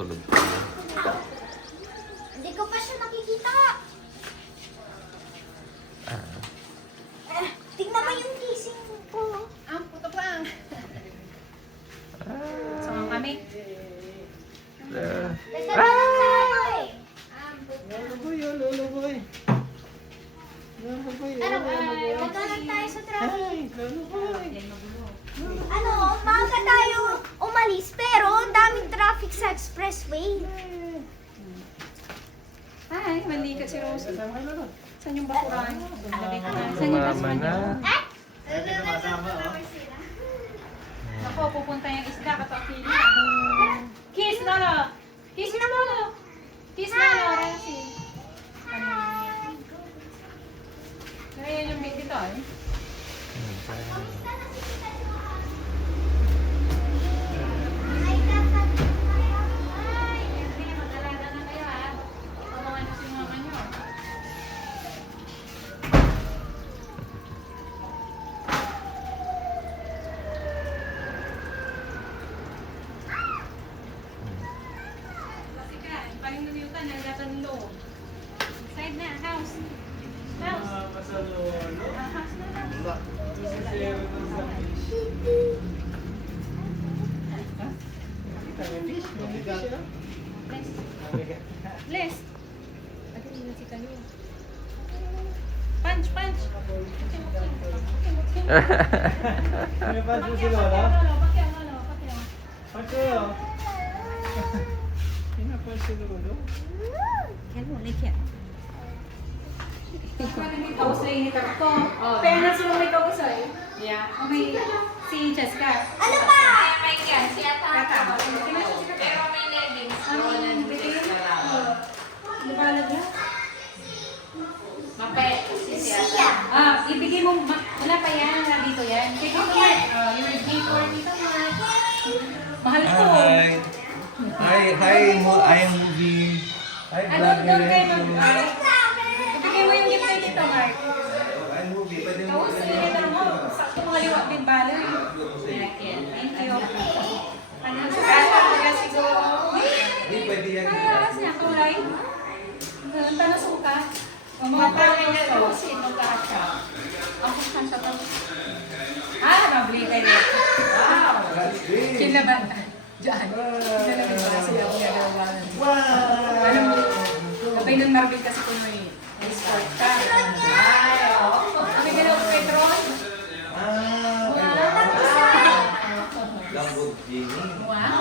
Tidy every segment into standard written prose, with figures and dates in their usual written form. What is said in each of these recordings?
natutulog pa na. Hindi ko pa siya nakikita. Tingnan mo yung gising ko. Puto pa. Sama kami. Teka lang sa ano eh. Lolo boy, oh, lolo boy. Lolo boy, oh, Ano, lolo boy. nagkaroon tayo sa traffic. Ay, lolo boy. Ano, maaga tayo umalis pero daming traffic sa expressway. Hi, mali ka si Rose. Kasama kayo, lolo. Saan yung bakuran? Lagay ko na. Saan yung Sumama na. Eh? Pwede sumasama, oh. Ako, pupunta yung isda ka sa Akili. Kiss, Lolo! Kiss na, Lolo! Kiss na, Lolo! Kasi. Kaya yung big dito, eh. Ay, dapat. Ay, hindi, mag-alaga na kayo, ha? Tabangan niyo si mama niyo. Kasi ka, paling naliutan, nalagatan ng loob. Side na, house. House. Sa lolo. House na lang. Kita may fish. May fish, oh. Bless. Bless. Agad na si Kayo. Punch, punch. May pansin si lolo. Pakiyo. Pinapansin si lolo. Kausay ni Tarko. Pena sila may kausay. Yeah. May si Jessica. Ano ba? May yan, siya Kata. pero may leggings. Ano bilhin? Lumalag na. Mapet, si Siya. siya. Ibigay mo, wala pa yan, dito yan. Take it away. Your gift for dito, Mark. Mahal ko. Hi, I am moving. Hi, Ano, doon kayo mag... Ibigay mo yung gift kay dito, Mark. I'm moving. Pwede mo. Tapos sinita mo, sakto mga liwat din baloy. Thank you. Ano, sa kasa talaga siguro. Hindi, pwede yan. Alas niya, kulay. Tanasong ka. Matawin niya ito, sino ka? Ako saan sa to? Mabili kayo. Wow! That's great. Kinaban. Diyan. Kinaban ba siya ako gagawa. Wow! Alam mo, kapay ng Marvin kasi kung may sport ka. Ay, oo. Kapay ka ng Petron. Lamborghini. Wow,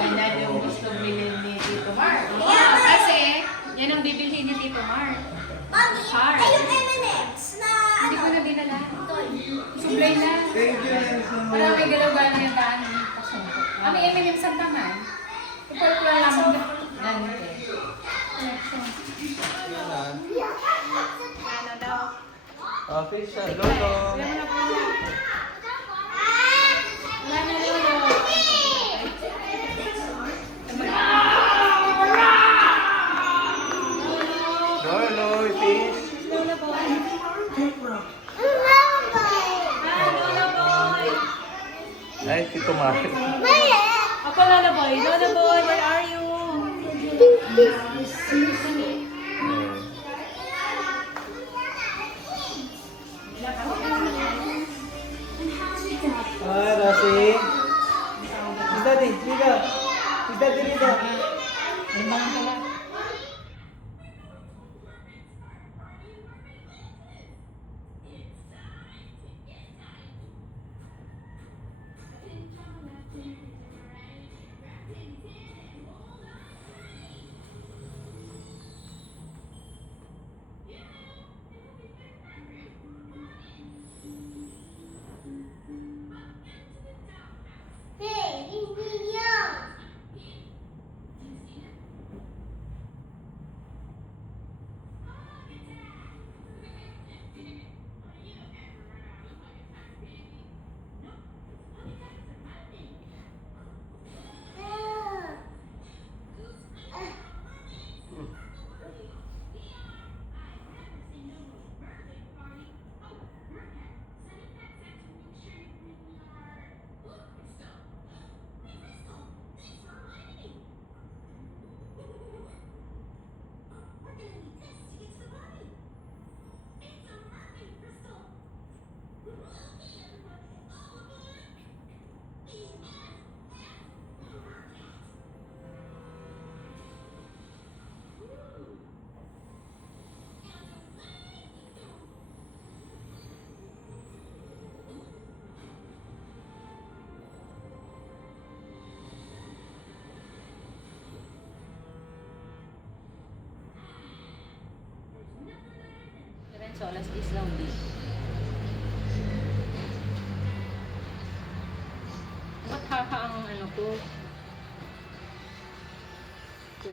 ganyan yung gusto bilhin ni Tito Mark. Kasi, yan ang bibilhin ni Tito Mark. Mami, Hard. ay yung M&M's na Hindi ko ano. na dinala. Sublay na. Thank you, Nelson. Marami galaw-galaw na yung daan. Kami M&M Santaman. Iport ko lang lang. Nante. Ano daw? Okay siya, lolo. Wala mo na po. Wala na lolo. Lolo, fish. Lolo boy. Hi, Lolo boy. Ay, Tito Mark. Ako Lolo boy. Lolo boy, where are you? Hi, Rosie. Is daddy? Dito. Is daddy dito? Limbangan pala. Hey, hindi yan. So, alas 10 na ulit. Ba't haka ang ano ko?